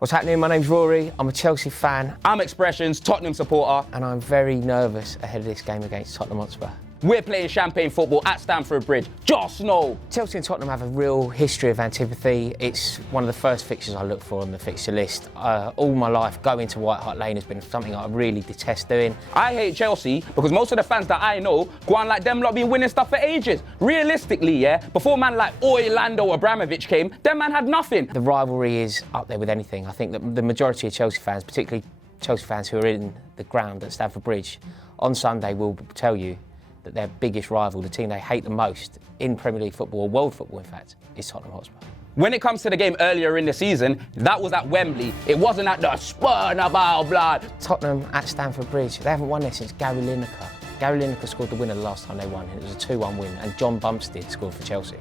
What's happening? My name's Rory. I'm a Chelsea fan. I'm Expressions, Tottenham supporter. And I'm very nervous ahead of this game against Tottenham Hotspur. We're playing champagne football at Stamford Bridge. Just know. Chelsea and Tottenham have a real history of antipathy. It's one of the first fixtures I look for on the fixture list. All my life, going to White Hart Lane has been something I really detest doing. I hate Chelsea because most of the fans that I know go on like them lot been winning stuff for ages. Realistically, yeah, before man like Orlando Abramovich came, them man had nothing. The rivalry is up there with anything. I think that the majority of Chelsea fans, particularly Chelsea fans who are in the ground at Stamford Bridge, on Sunday will tell you that their biggest rival, the team they hate the most in Premier League football, or world football in fact, is Tottenham Hotspur. When it comes to the game earlier in the season, that was at Wembley. It wasn't at the Spurs blood. Tottenham at Stamford Bridge, they haven't won there since Gary Lineker. Gary Lineker scored the winner the last time they won, and it was a 2-1 win, and John Bumstead scored for Chelsea.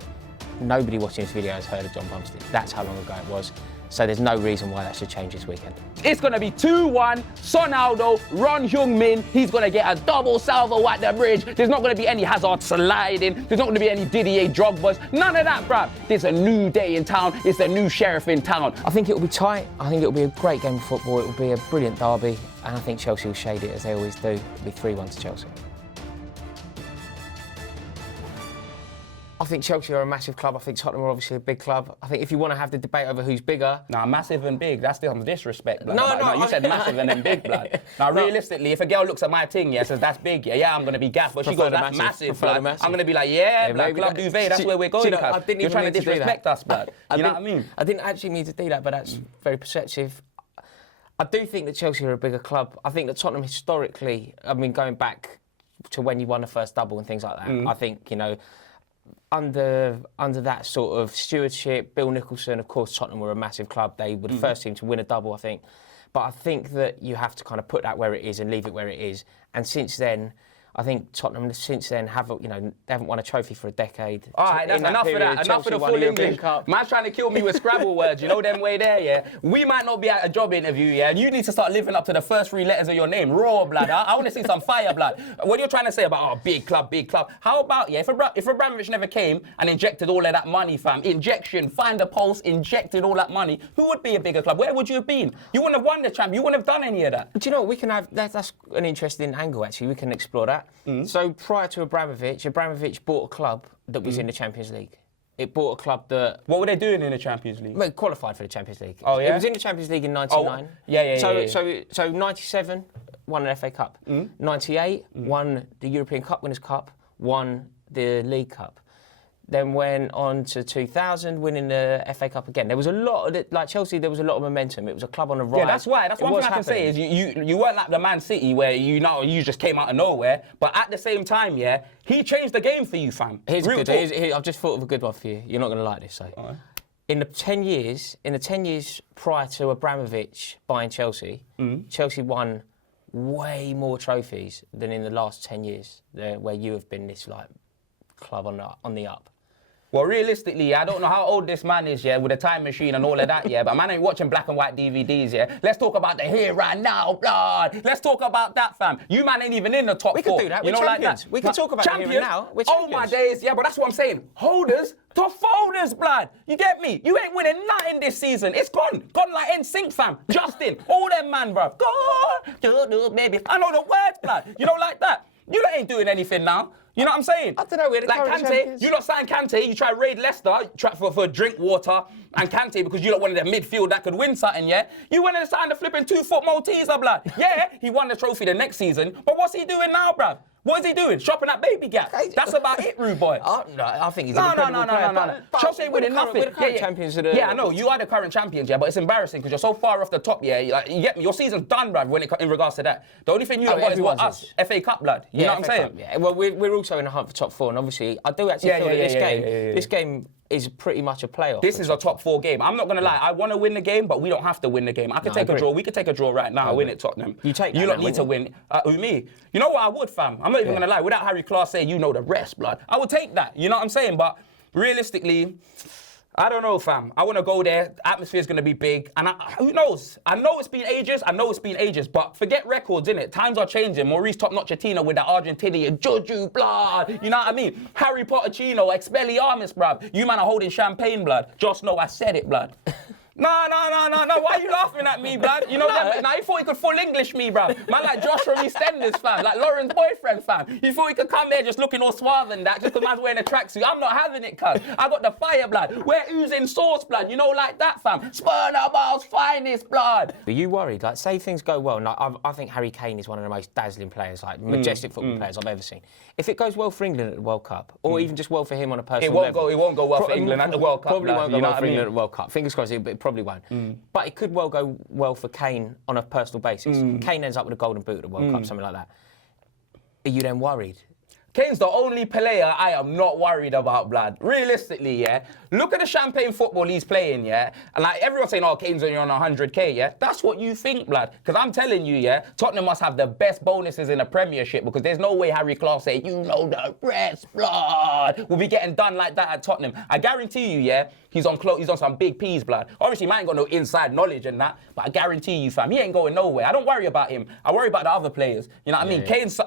Nobody watching this video has heard of John Bumstead. That's how long ago it was. So there's no reason why that should change this weekend. It's going to be 2-1, Son Aldo, Ron Heung-min, he's going to get a double salvo at the bridge. There's not going to be any Hazard sliding, there's not going to be any Didier Drogbas, none of that, bruv. There's a new day in town, it's a new sheriff in town. I think it will be tight, I think it will be a great game of football, it will be a brilliant derby, and I think Chelsea will shade it as they always do. It'll be 3-1 to Chelsea. I think Chelsea are a massive club. I think Tottenham are obviously a big club. I think if you want to have the debate over who's bigger... Nah, massive and big, that's still disrespect, blood. No, you said massive and then big, blood. Now, realistically, if a girl looks at my thing, yeah, says that's big, yeah, I'm going to be gassed, but she goes, that's massive, blood. I'm going to be like, yeah, blood, Club Duvet, that's where we're going, you're trying to disrespect us, blood. You know what I mean? I didn't actually mean to do that, but that's very perceptive. I do think that Chelsea are a bigger club. I think that Tottenham historically, I mean, going back to when you won the first double and things like that, I think, you know, under that sort of stewardship, Bill Nicholson, of course, Tottenham were a massive club. They were the first team to win a double, I think. But I think that you have to kind of put that where it is and leave it where it is. And since then, I think Tottenham since then they haven't won a trophy for a decade. All right, that's enough of that. Enough of the full English. Man's trying to kill me with Scrabble words, you know them way there, yeah? We might not be at a job interview, yeah? And you need to start living up to the first 3 letters of your name. Raw, blood. I want to see some fire, blood. What you're trying to say about, big club. How about, yeah, if Abramovich never came and injected all of that money, fam, find a pulse, injected all that money, who would be a bigger club? Where would you have been? You wouldn't have won the champ. You wouldn't have done any of that. But you know what, we can have, that's an interesting angle, actually. We can explore that. So prior to Abramovich bought a club that was in the Champions League. It bought a club that... What were they doing in the Champions League? Well, it qualified for the Champions League. Oh, yeah? It was in the Champions League in 99. So 97, won an FA Cup. 98, won the European Cup Winners' Cup, won the League Cup. Then went on to 2000, winning the FA Cup again. There was a lot of, like Chelsea, there was a lot of momentum. It was a club on the rise. Yeah, that's why. That's one thing I can say is you weren't like the Man City where you just came out of nowhere. But at the same time, yeah, he changed the game for you, fam. I've just thought of a good one for you. You're not going to like this, so. Right. In the 10 years prior to Abramovich buying Chelsea, Chelsea won way more trophies than in the last 10 years, where you have been this like club on the up. Well, realistically, I don't know how old this man is, yeah, with a time machine and all of that, yeah, but man ain't watching black and white DVDs, yeah. Let's talk about the here right now, blood. Let's talk about that, fam. You man ain't even in the top 4. We can do that. We're champions. Like that. We can talk about the here and now. We're champions. Oh my days, yeah, but that's what I'm saying. Holders to folders, blood. You get me? You ain't winning nothing this season. It's gone like NSYNC, fam. Justin, all them man, bruv. Go, baby. I know the words, blood. You know, like that. You ain't doing anything now. You know what I'm saying? I don't know, we're the current champions. You not sign Kante, you try to raid Leicester, try for drink water and Kante because you don't want the midfield that could win something, yeah? You went and signed the flipping 2-foot Malteser, blood. Yeah, he won the trophy the next season, but what's he doing now, bruv? What is he doing? Shopping at Baby Gap. That's about it, rude boy. No, I think he's an incredible player. No. Chelsea ain't winning nothing. We're the current champions of the... Yeah, I know, you are the current champions, yeah, but it's embarrassing because you're so far off the top, yeah? You get me? Your season's done, bruv, in regards to that. The only thing you got is what us, FA Cup, blood. You know what I'm saying? Yeah, well, we're also in the hunt for top 4, and obviously, I do actually feel that this game is pretty much a playoff. This is a top 4 game. I'm not going to lie. I want to win the game, but we don't have to win the game. I could take a draw. We could take a draw right now. Win it, Tottenham. You take that. You don't need to win. Who, me? You know what? I would, fam. I'm not even going to lie. Without Harry Class saying, you know the rest, blood. I would take that. You know what I'm saying? But realistically, I don't know, fam. I want to go there. The atmosphere is going to be big. And who knows? I know it's been ages. But forget records, innit? Times are changing. Maurice Top-Notch-Latino with the Argentinian Juju, blood. You know what I mean? Harry Potterchino, Expelliarmus, bruv. You man are holding champagne, blood. Just know I said it, blood. No. Why are you laughing at me, blood? You know that? Nah, you thought he could full English me, bruv. Man, like Josh from EastEnders, fam. Like Lauren's boyfriend, fam. You thought he could come there just looking all suave and that, just because man's wearing a tracksuit. I'm not having it, cuz. I got the fire, blood. We're oozing sauce, blood. You know, like that, fam. Spurnabal's finest, blood. Are you worried? Like, say things go well. Like, I think Harry Kane is one of the most dazzling players, like majestic football players I've ever seen. If it goes well for England at the World Cup, or even just well for him on a personal level, it won't go well for England at the World Cup. Probably won't go well for England at the World Cup. Fingers crossed, it probably won't. But it could well go well for Kane on a personal basis. Kane ends up with a golden boot at the World Cup, something like that. Are you then worried? Kane's the only player I am not worried about, blood. Realistically, yeah. Look at the champagne football he's playing, yeah. And like everyone's saying, oh, Kane's only on 100k, yeah. That's what you think, blood. Because I'm telling you, yeah, Tottenham must have the best bonuses in the Premiership because there's no way Harry Clark say, you know the rest, blood, will be getting done like that at Tottenham. I guarantee you, yeah, he's on some big P's, blood. Obviously, he ain't got no inside knowledge and that, but I guarantee you, fam, he ain't going nowhere. I don't worry about him. I worry about the other players. You know what I mean? Kane's...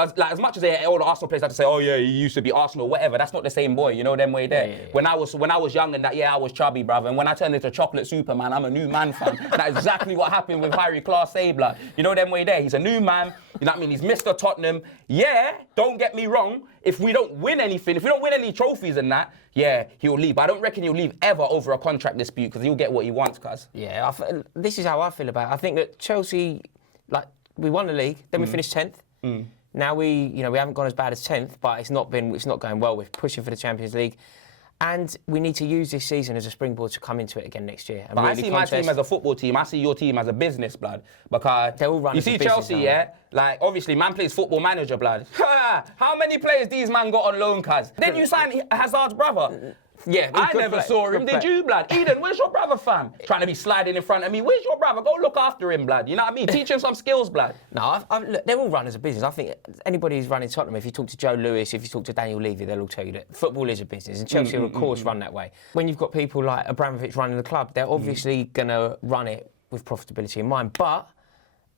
As much as all the Arsenal players have to say, oh yeah, he used to be Arsenal, whatever, that's not the same boy, you know them way there. Yeah. When I was young and that, yeah, I was chubby, brother, and when I turned into chocolate Superman, I'm a new man, fam. That's exactly what happened with Harry Clark Sabler. You know them way there. He's a new man, you know what I mean? He's Mr. Tottenham. Yeah, don't get me wrong, if we don't win anything, if we don't win any trophies and that, yeah, he'll leave. But I don't reckon he'll leave ever over a contract dispute because he'll get what he wants, cuz. Yeah, this is how I feel about it. I think that Chelsea, like, we won the league, then we finished 10th. Now we haven't gone as bad as 10th, but it's not going well. We're pushing for the Champions League. And we need to use this season as a springboard to come into it again next year. And but really I see my team as a football team. I see your team as a business, blood. Because they're all running. You see Chelsea, yeah? Like, obviously, man plays football manager, blood. How many players these man got on loan, cuz? Then you sign Hazard's brother. Yeah, I never saw him. Did you, blood? Eden, where's your brother, fam? Trying to be sliding in front of me. Where's your brother? Go look after him, blood. You know what I mean? Teach him some skills, blood. No, look, they're all run as a business. I think anybody who's running Tottenham, if you talk to Joe Lewis, if you talk to Daniel Levy, they'll all tell you that football is a business. And Chelsea are, of course, run that way. When you've got people like Abramovich running the club, they're obviously going to run it with profitability in mind. But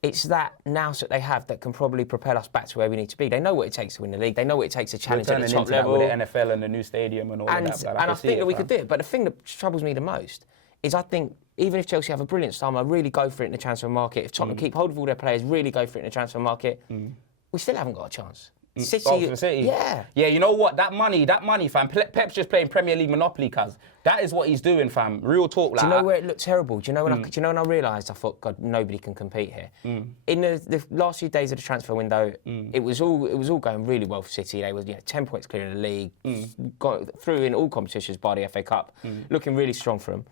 it's that nous that they have that can probably propel us back to where we need to be. They know what it takes to win the league. They know what it takes to challenge at the top level. With the NFL and the new stadium and all of that. And I think that we could do it. But the thing that troubles me the most is I think even if Chelsea have a brilliant summer, really go for it in the transfer market, if Tottenham keep hold of all their players, really go for it in the transfer market, we still haven't got a chance. City. Yeah. Yeah, you know what? That money, fam. Pep's just playing Premier League Monopoly, cuz. That is what he's doing, fam. Real talk. Like, do you know where it looked terrible? Do you know when I realised? I thought, God, nobody can compete here. In the last few days of the transfer window, it was all going really well for City. They were 10 points clear in the league, got through in all competitions by the FA Cup, looking really strong for them.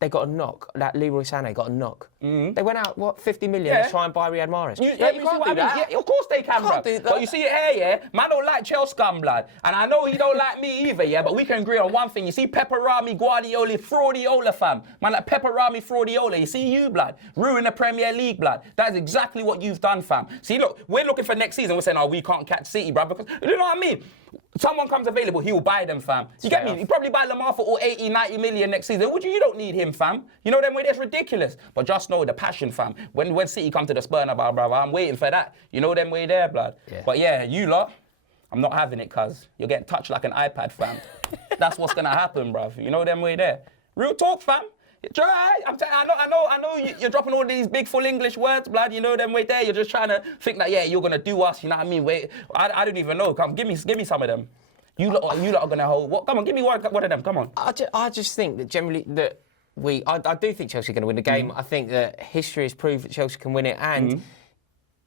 They got a knock. That Leroy Sané got a knock. They went out, 50 million to try and buy Riyad Mahrez. You can't do that. Yeah, of course they can, bro. But you see it here, yeah? Man don't like Chelsea scum, blood. And I know he don't like me either, yeah? But we can agree on one thing. You see Pepperami, Guardiola, Fraudiola, fam. Man like Pepperami, Fraudiola. You see you, blood. Ruin the Premier League, blood. That is exactly what you've done, fam. See, look, we're looking for next season. We're saying, oh, we can't catch City, bro. Because, you know what I mean? Someone comes available, he'll buy them, fam. You get me? He probably buy Lamar for all 80, 90 million next season. You don't need him, fam. You know them way, that's ridiculous. But just know the passion, fam. When City come to the Spurs, brother, I'm waiting for that. You know them way there, blood. Yeah. But yeah, you lot, I'm not having it, cuz. You're getting touched like an iPad, fam. That's what's gonna happen, bruv. You know them way there. Real talk, fam. I know you're dropping all these big full English words, blood. You know them way there. You're just trying to think that, yeah, you're gonna do us. You know what I mean? Wait, I don't even know. Come, give me some of them. You lot are gonna hold. What? Come on, give me one of them. Come on. I just think that generally that I do think Chelsea are going to win the game. I think that history has proved that Chelsea can win it, and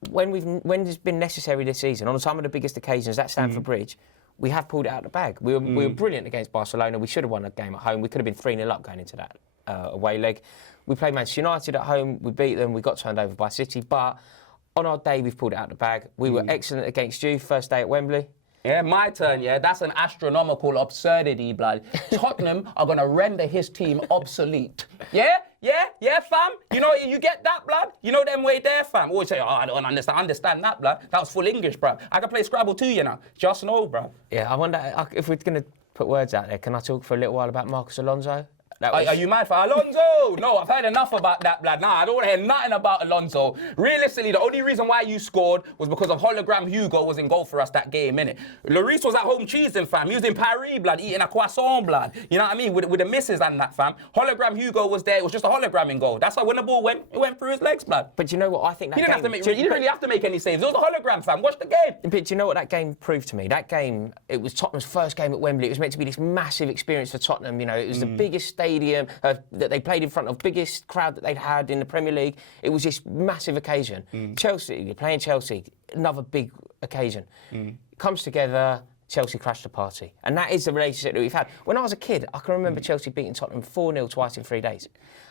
when it's been necessary this season, on some of the biggest occasions at Stamford Bridge, we have pulled it out of the bag. We were brilliant against Barcelona. We should have won a game at home. We could have been 3-0 up going into that away leg. We played Manchester United at home. We beat them. We got turned over by City. But on our day, we've pulled it out of the bag. We were excellent against you first day at Wembley. Yeah, my turn, yeah. That's an astronomical absurdity, blood. Tottenham are going to render his team obsolete. Yeah, fam. You know, you get that, blood? You know them way there, fam. Always say, oh, I don't understand that, blood. That was full English, bruv. I can play Scrabble too, you know. Just know, bruv. Yeah, I wonder if we're going to put words out there, can I talk for a little while about Marcos Alonso? Are you mad for Alonso? No, I've heard enough about that, blood. Nah, I don't want to hear nothing about Alonso. Realistically, the only reason why you scored was because of hologram Hugo was in goal for us that game, innit? Lloris was at home cheesing, fam. He was in Paris, blood, eating a croissant, blood. You know what I mean? With the misses and that, fam. Hologram Hugo was there. It was just a hologram in goal. That's why when the ball went, it went through his legs, blood. But you know what? I think that he didn't really have to make any saves. It was a hologram, fam. Watch the game. But do you know what that game proved to me? That game, it was Tottenham's first game at Wembley. It was meant to be this massive experience for Tottenham. You know, it was the biggest stadium that they played in front of, biggest crowd that they'd had in the Premier League. It was this massive occasion. Chelsea, you're playing Chelsea, another big occasion. Comes together, Chelsea crashed the party. And that is the relationship that we've had. When I was a kid, I can remember Chelsea beating Tottenham 4-0 twice in 3 days.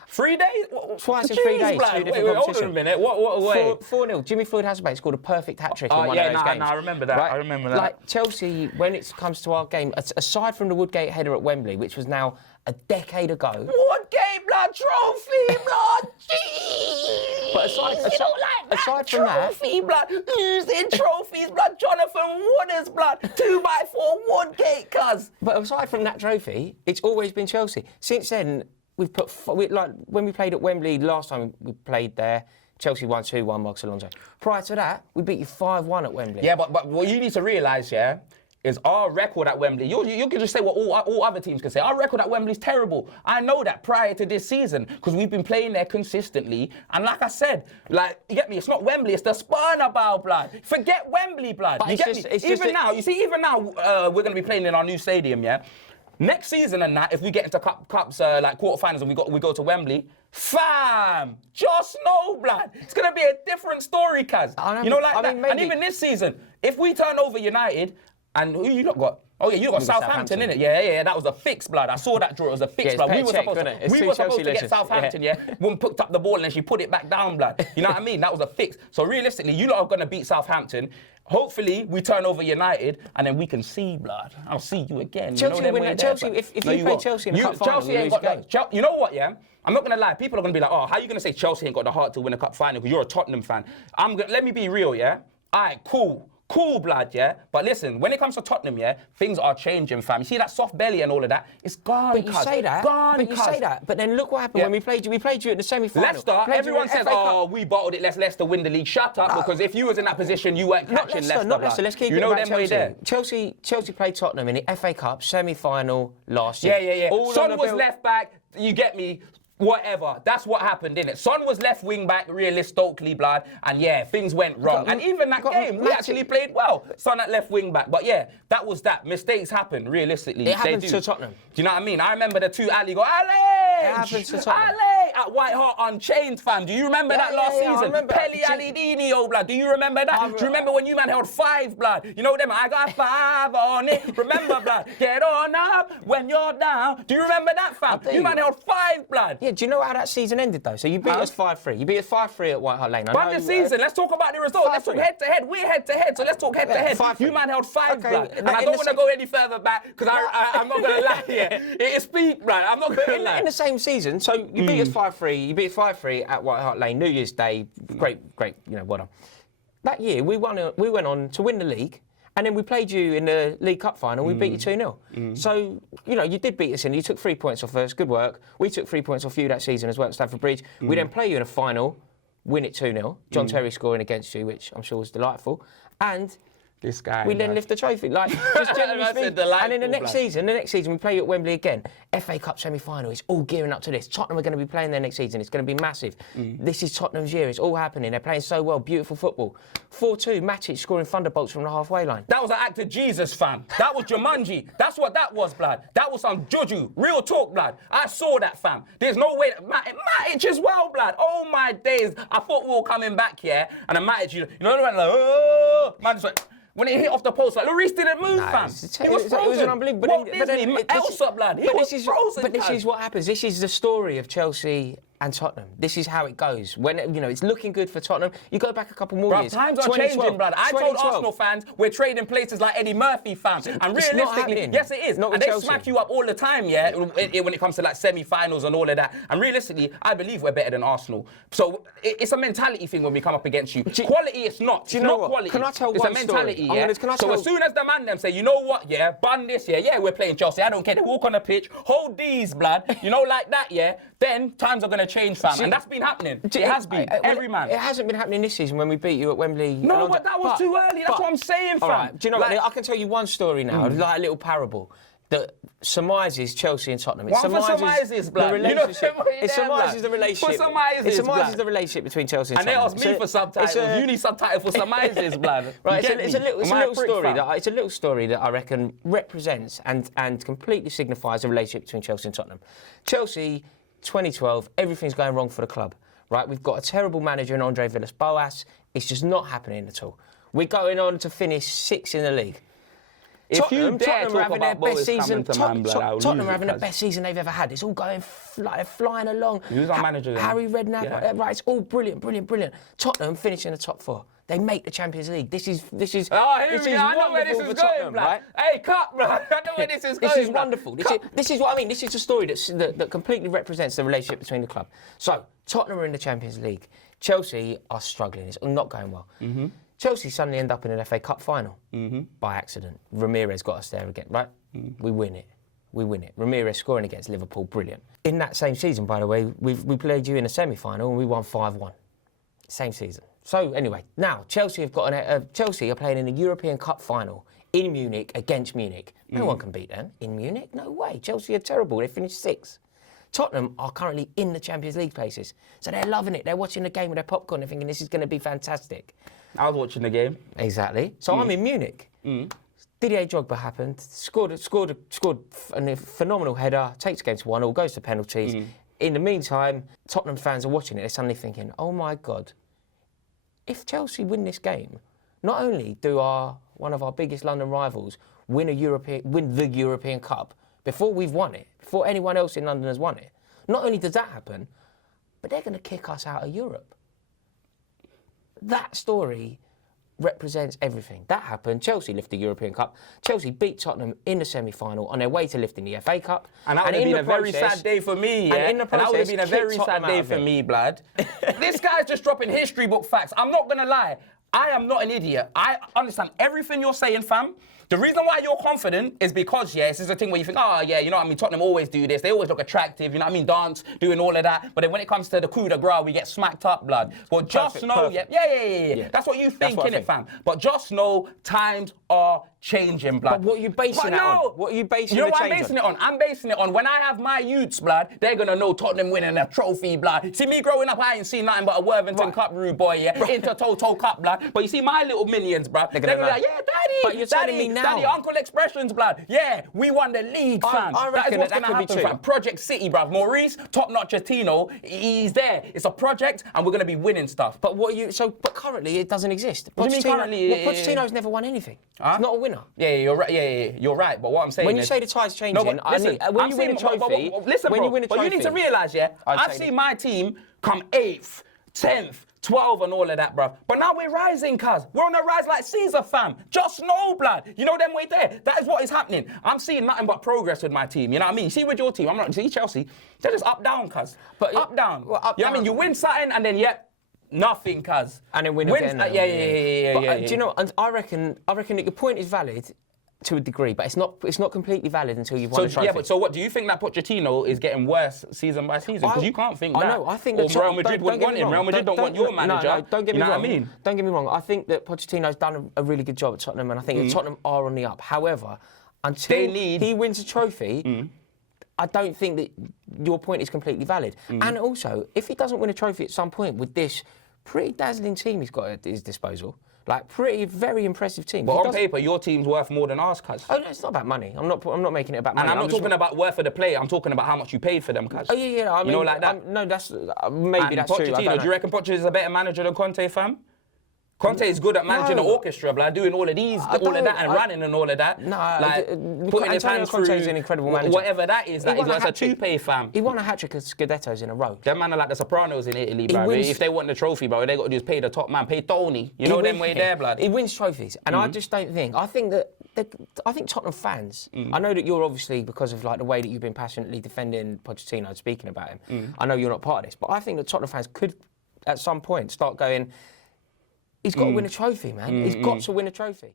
3 days? Twice in 3 days, two different competitions. Hold on a minute. What way? 4-0. Jimmy Floyd-Hasselbank scored a perfect hat-trick in one of those games. I remember that. Right? I remember that. Like, Chelsea, when it comes to our game, aside from the Woodgate header at Wembley, which was now a decade ago. Woodgate, blood, trophy, blood, jeez. But aside from that... Trophy, blood, oozing trophies, blood, Jonathan Wooders, blood, 2x4 Woodgate, cuz. But aside from that trophy, it's always been Chelsea. Since then... We've put, like, when we played at Wembley last time we played there, Chelsea won 2-1, Marcos Alonso. Prior to that, we beat you 5-1 at Wembley. Yeah, but what you need to realise, yeah, is our record at Wembley. You can just say what all other teams can say. Our record at Wembley is terrible. I know that prior to this season, because we've been playing there consistently. And like I said, like, you get me, it's not Wembley, it's the Spurnabau, blood. Forget Wembley, blood. But you get me? Even now, we're going to be playing in our new stadium, yeah? Next season and that, if we get into cups like quarterfinals and we go to Wembley, fam, just know, blood, it's gonna be a different story, cuz. You know, like that. Maybe. And even this season, if we turn over United, and who you lot got? Oh yeah, you got Southampton, innit? Yeah, that was a fix, blood. I saw that draw, it was a fix, blood. We were supposed to get Southampton, yeah. Woman picked up the ball and then she put it back down, blood. You know what I mean? That was a fix. So realistically, you lot are gonna beat Southampton. Hopefully, we turn over United, and then we can see, blood. I'll see you again. Chelsea will win. Chelsea, if you play Chelsea in a cup final, Chelsea ain't got the. You know what? Yeah, I'm not gonna lie. People are gonna be like, "Oh, how are you gonna say Chelsea ain't got the heart to win a cup final?" Because you're a Tottenham fan. Let me be real, yeah. All right, cool, blood, yeah. But listen, when it comes to Tottenham, yeah, things are changing, fam. You see that soft belly and all of that? It's gone. But you say that. But then look what happened when we played you. We played you in the semi-final. Leicester. Everyone says, "Oh, we bottled it. Let Leicester win the league." Shut up, because if you was in that position, you weren't catching Leicester. Not Leicester. Let's keep it about Chelsea. Chelsea played Tottenham in the FA Cup semi-final last year. Yeah. Son was left back. You get me. Whatever. That's what happened, innit? Son was left wing back, realistically, blood, and yeah, things went wrong. And even that game, we actually played well. Son at left wing back, but yeah, that was that. Mistakes happen, realistically. It happens to Tottenham. Do you know what I mean? I remember the two Ali go, Ale! It happens to Tottenham. Ale! At White Hart Unchained, fam. Do you remember that last season? I remember Pele Alidinho, blood. Do you remember that? Do you remember when you man held 5, blood? You know them? I got 5 on it. Remember, blood? Get on up when you're down. Do you remember that, fam? You man held 5, blood. Yeah, do you know how that season ended, though? So you beat us 5-3. You beat us 5-3 at White Hart Lane. But the season, let's talk about the result. Let's talk head-to-head. We're head-to-head, so let's talk head-to-head. You man held 5, blood. And I don't want to go any further back, because I'm not going to lie here. It is peak, blood. I'm not going to lie. In the same season, so you beat us 5-3. You beat 5-3 at White Hart Lane, New Year's Day. Great, well done. That year, we went on to win the league. And then we played you in the League Cup final, we beat you 2-0. So, you know, you did beat us in, you took 3 points off us, good work. We took 3 points off you that season as well at Stamford Bridge. We then play you in a final, win it 2-0. John Terry scoring against you, which I'm sure was delightful. And this guy. We then lift the trophy. Like, just generally speaking. And in the next season, we play you at Wembley again. FA Cup semi-final. It's all gearing up to this. Tottenham are going to be playing there next season. It's going to be massive. This is Tottenham's year. It's all happening. They're playing so well. Beautiful football. 4-2, Matic scoring thunderbolts from the halfway line. That was an act of Jesus, fam. That was Jumanji. That's what that was, blood. That was some juju. Real talk, blood. I saw that, fam. There's no way. Matic as well, blood. Oh, my days. I thought we were coming back here. And a Matic, you know, like, oh, man, just like, when it hit off the post, like, Lloris didn't move, fam. He was frozen. It was an unbelievable... Elsa, blood. He was frozen, But this is what happens. This is the story of Chelsea and Tottenham. This is how it goes. When it's looking good for Tottenham, you go back a couple more years. Times are changing, brother. I told Arsenal fans we're trading places like Eddie Murphy, fam. And realistically, yes, it is. And they smack you up all the time, yeah, when it comes to like semi-finals and all of that. And realistically, I believe we're better than Arsenal. So it's a mentality thing when we come up against you. Quality, it's not. It's not quality. Can I tell it's one a mentality, story? Yeah. So as soon as the man them say, you know what, yeah, bun this, yeah, we're playing Chelsea. I don't care. They walk on the pitch, hold these, blood. Like that, yeah. Then times are gonna change, fam. And that's been happening. It has been. Every man. It hasn't been happening this season when we beat you at Wembley. No, but that was too early. That's what I'm saying, fam. Right. Do you know what? I can tell you one story now, like a little parable that surmises Chelsea and Tottenham. It surmises, blood. It surmises the relationship. It surmises the relationship between Chelsea and Tottenham. And they asked me for subtitles. You need subtitles for surmises, blood. Right, it's a little story that I reckon represents and completely signifies the relationship between Chelsea and Tottenham. Chelsea, 2012, everything's going wrong for the club. Right, we've got a terrible manager in Andre Villas-Boas. It's just not happening at all. We're going on to finish 6th in the league. Tottenham are having their best season. Tottenham are having the best season they've ever had. It's all going flying along. Who's our manager then? Harry Redknapp. Right, it's all brilliant. Tottenham finishing the top 4. They make the Champions League. This is I know where this is going, right? Hey, cut, bro. I know where this is going. This is wonderful. This is what I mean. This is a story that completely represents the relationship between the club. So Tottenham are in the Champions League. Chelsea are struggling. It's not going well. Mm-hmm. Chelsea suddenly end up in an FA Cup final by accident. Ramirez got us there again, right? We win it. Ramirez scoring against Liverpool, brilliant. In that same season, by the way, we played you in a semi-final and we won 5-1. Same season. So anyway, now Chelsea are playing in the European Cup final in Munich against Munich. No one can beat them in Munich. No way. Chelsea are terrible. They finished 6th. Tottenham are currently in the Champions League places, so they're loving it. They're watching the game with their popcorn. They're thinking this is going to be fantastic. I was watching the game. Exactly. So I'm in Munich. Didier Drogba happened, scored a phenomenal header, takes the game to 1-1, goes to penalties. In the meantime, Tottenham fans are watching it. They're suddenly thinking, oh my God, if Chelsea win this game, not only do one of our biggest London rivals win the European Cup before we've won it, before anyone else in London has won it, not only does that happen, but they're going to kick us out of Europe. That story represents everything. That happened. Chelsea lift the European Cup. Chelsea beat Tottenham in the semi-final on their way to lifting the FA Cup. And that would have been a very sad day for me, yeah? And that would have been a very sad day for me, blood. This guy's just dropping history book facts. I'm not going to lie. I am not an idiot. I understand everything you're saying, fam. The reason why you're confident is because, this is a thing where you think, you know what I mean, Tottenham always do this. They always look attractive, you know what I mean, dance, doing all of that. But then when it comes to the coup de grace, we get smacked up, blood. But just know, that's what you think, innit, fam? But just know times are changing, blood. But what are you basing that on? What are you basing the change on? You know what I'm basing it on? I'm basing it on when I have my youths, blood, they're going to know Tottenham winning a trophy, blood. See, me growing up, I ain't seen nothing but a Worthington Cup rude boy, Inter Toto Cup, blood. But you see my little minions, blood, they're going to be like, daddy, but you're telling me now. Daddy, Uncle Expressions, blood. Yeah, we won the league, fam. I that is what's going to happen, fam. Project City, bruv. Maurice, top-notch Tino, he's there. It's a project, and we're going to be winning stuff. But but currently it doesn't exist. What do you mean currently? Pochettino's never won anything. He's not a winner. Yeah, you're right. Yeah, you're right. But what I'm saying when you say the tide's changing, when you win a trophy, you need to realise, I've seen my team come 8th, 10th, 12 and all of that, bruv. But now we're rising, cuz. We're on a rise like Caesar, fam. Just know, blood. You know them way there. That is what is happening. I'm seeing nothing but progress with my team. You know what I mean? See with your team, see Chelsea, they're just up, down, cuz. But up, down. Well, you know what I mean? You win something and then, nothing, cuz. And then win again. Yeah. Do you know, and I reckon that your point is valid to a degree, but it's not completely valid until you've won a trophy. Yeah, but so what? Do you think that Pochettino is getting worse season by season? Because you can't think that. I know. I think that Real Madrid wouldn't want him. Real Madrid don't want your manager. No, don't get me wrong. What I mean? Don't get me wrong. I think that Pochettino's done a really good job at Tottenham, and I think that Tottenham are on the up. However, until he wins a trophy, I don't think that your point is completely valid. And also, if he doesn't win a trophy at some point with this pretty dazzling team he's got at his disposal, like very impressive team. But on paper, your team's worth more than ours, cuz. Oh no, it's not about money. I'm not making it about money. And I'm not talking about worth of the player. I'm talking about how much you paid for them, cuz. Oh yeah. I mean, like that. No, that's maybe and that's Pochettino, true. do you reckon Pochettino is a better manager than Conte, fam? Conte is good at managing the orchestra, blood, doing all of these, all of that, and running and all of that. No, like putting his hands through an incredible manager. Whatever that is, like, he's a toupee, fam. He won a hat-trick of Scudettos in a row. Them man are like the Sopranos in Italy, bro. If they want the trophy, bro, they got to do is pay the top man, pay Tony. You know them way there, blood. He wins trophies, and I just don't think. I think Tottenham fans. I know that you're obviously, because of like the way that you've been passionately defending Pochettino and speaking about him. I know you're not part of this, but I think that Tottenham fans could, at some point, start going, he's got to win a trophy, man. He's got to win a trophy.